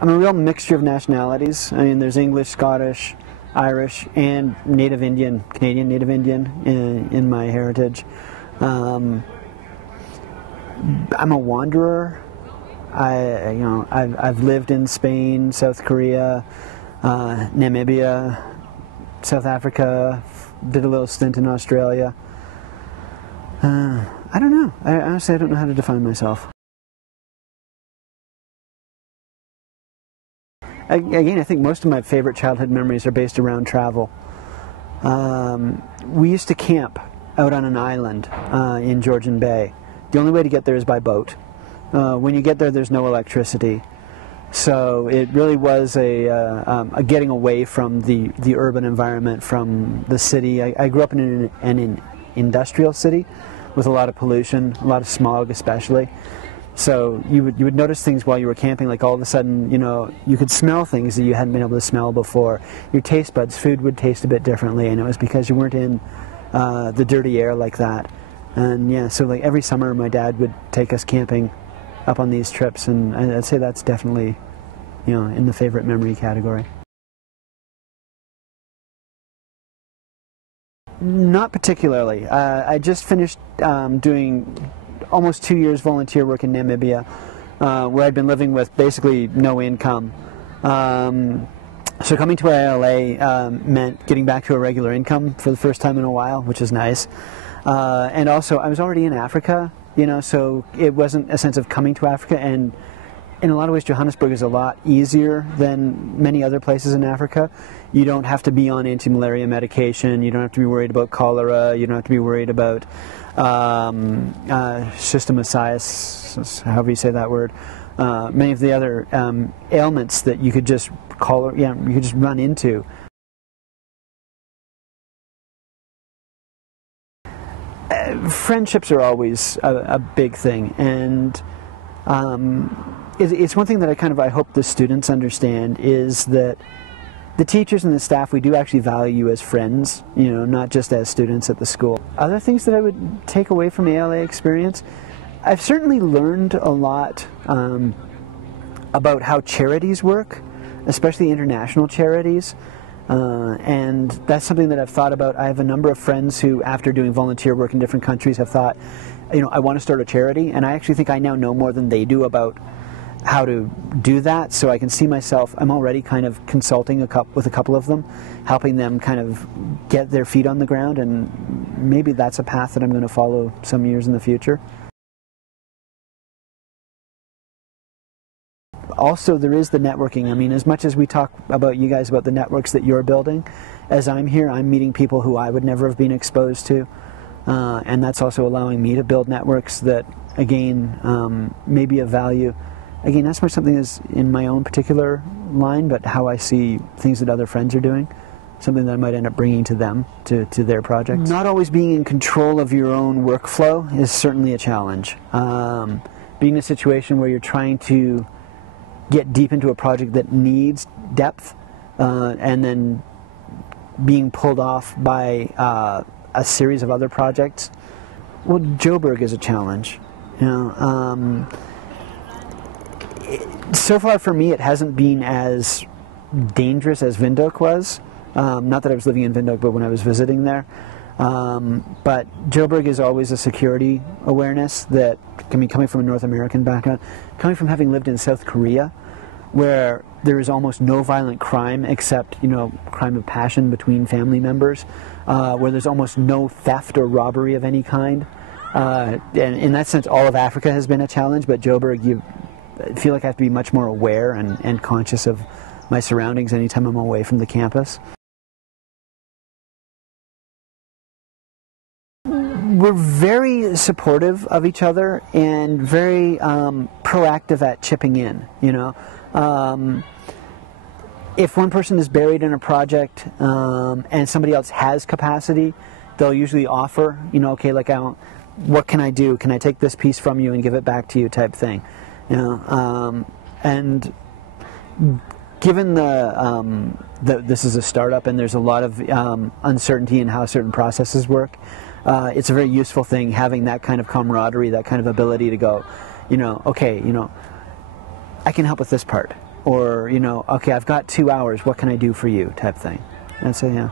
I'm a real mixture of nationalities. I mean, there's English, Scottish, Irish, and Native Indian, Canadian Native Indian in my heritage. I'm a wanderer. I've lived in Spain, South Korea, Namibia, South Africa, did a little stint in Australia. I don't know. Honestly, I don't know how to define myself. Again, I think most of my favorite childhood memories are based around travel. We used to camp out on an island in Georgian Bay. The only way to get there is by boat. When you get there, there's no electricity. So it really was a getting away from the urban environment, from the city. I grew up in an industrial city with a lot of pollution, a lot of smog especially. So you would notice things while you were camping, like all of a sudden, you could smell things that you hadn't been able to smell before. Your taste buds, food would taste a bit differently, and it was because you weren't in the dirty air like that. And yeah, so like every summer my dad would take us camping up on these trips, and I'd say that's definitely, in the favorite memory category. Not particularly. I just finished doing almost 2 years volunteer work in Namibia, where I'd been living with basically no income. So coming to ILA meant getting back to a regular income for the first time in a while, which is nice. And also, I was already in Africa, so it wasn't a sense of coming to Africa, and in a lot of ways Johannesburg is a lot easier than many other places in Africa. You don't have to be on anti-malaria medication, you don't have to be worried about cholera, you don't have to be worried about schistosomatitis, however you say that word, many of the other ailments that you could just you could just run into. Friendships are always a big thing, and it's one thing that I hope the students understand, is that the teachers and the staff, we do actually value you as friends, not just as students at the school. Other things that I would take away from the ALA experience, I've certainly learned a lot about how charities work, especially international charities. And that's something that I've thought about. I have a number of friends who, after doing volunteer work in different countries, have thought, I want to start a charity, and I actually think I now know more than they do about how to do that, so I can see myself, I'm already kind of consulting with a couple of them, helping them kind of get their feet on the ground, and maybe that's a path that I'm going to follow some years in the future. Also, there is the networking. I mean, as much as we talk about you guys about the networks that you're building, as I'm here, I'm meeting people who I would never have been exposed to, and that's also allowing me to build networks that, again, may be of value. Again, not so much something as in my own particular line, but how I see things that other friends are doing, something that I might end up bringing to them, to their projects. Not always being in control of your own workflow is certainly a challenge. Being in a situation where you're trying to get deep into a project that needs depth, and then being pulled off by a series of other projects. Well, Joburg is a challenge. So far for me, it hasn't been as dangerous as Windhoek was. Not that I was living in Windhoek, but when I was visiting there. But Joburg is always a security awareness that can be coming from a North American background, coming from having lived in South Korea, where there is almost no violent crime except, crime of passion between family members, where there's almost no theft or robbery of any kind. And in that sense, all of Africa has been a challenge, but Joburg, I feel like I have to be much more aware and conscious of my surroundings anytime I'm away from the campus. We're very supportive of each other and very proactive at chipping in, if one person is buried in a project and somebody else has capacity, they'll usually offer, okay, like, what can I do? Can I take this piece from you and give it back to you, type thing, and given this is a startup and there's a lot of uncertainty in how certain processes work, it's a very useful thing having that kind of camaraderie, that kind of ability to go, okay, I can help with this part. or, you know, okay, I've got 2 hours, what can I do for you, type thing. And so, yeah.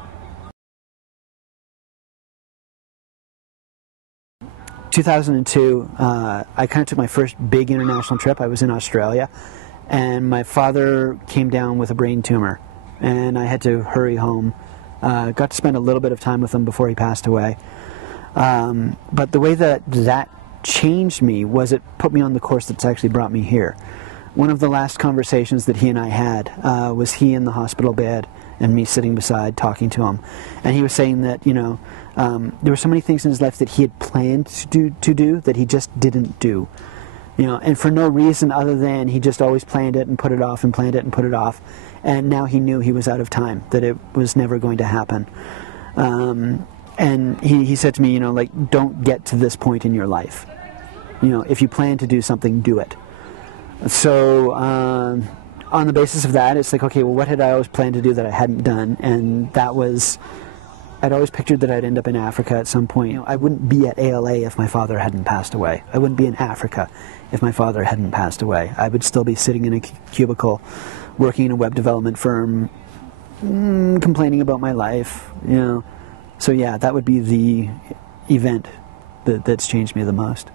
2002, I kind of took my first big international trip. I was in Australia, and my father came down with a brain tumor, and I had to hurry home. Got to spend a little bit of time with him before he passed away. But the way that changed me was it put me on the course that's actually brought me here. One of the last conversations that he and I had was he in the hospital bed and me sitting beside talking to him. And he was saying that, you know, there were so many things in his life that he had planned to do that he just didn't do. You know, and for no reason other than he just always planned it and put it off and planned it and put it off. And now he knew he was out of time, that it was never going to happen. And he said to me, you know, like, don't get to this point in your life. You know, if you plan to do something, do it. So on the basis of that, it's like, okay, well, what had I always planned to do that I hadn't done? And that was, I'd always pictured that I'd end up in Africa at some point. You know, I wouldn't be at ALA if my father hadn't passed away. I wouldn't be in Africa if my father hadn't passed away. I would still be sitting in a cubicle, working in a web development firm, complaining about my life, you know. So yeah, that would be the event that's changed me the most.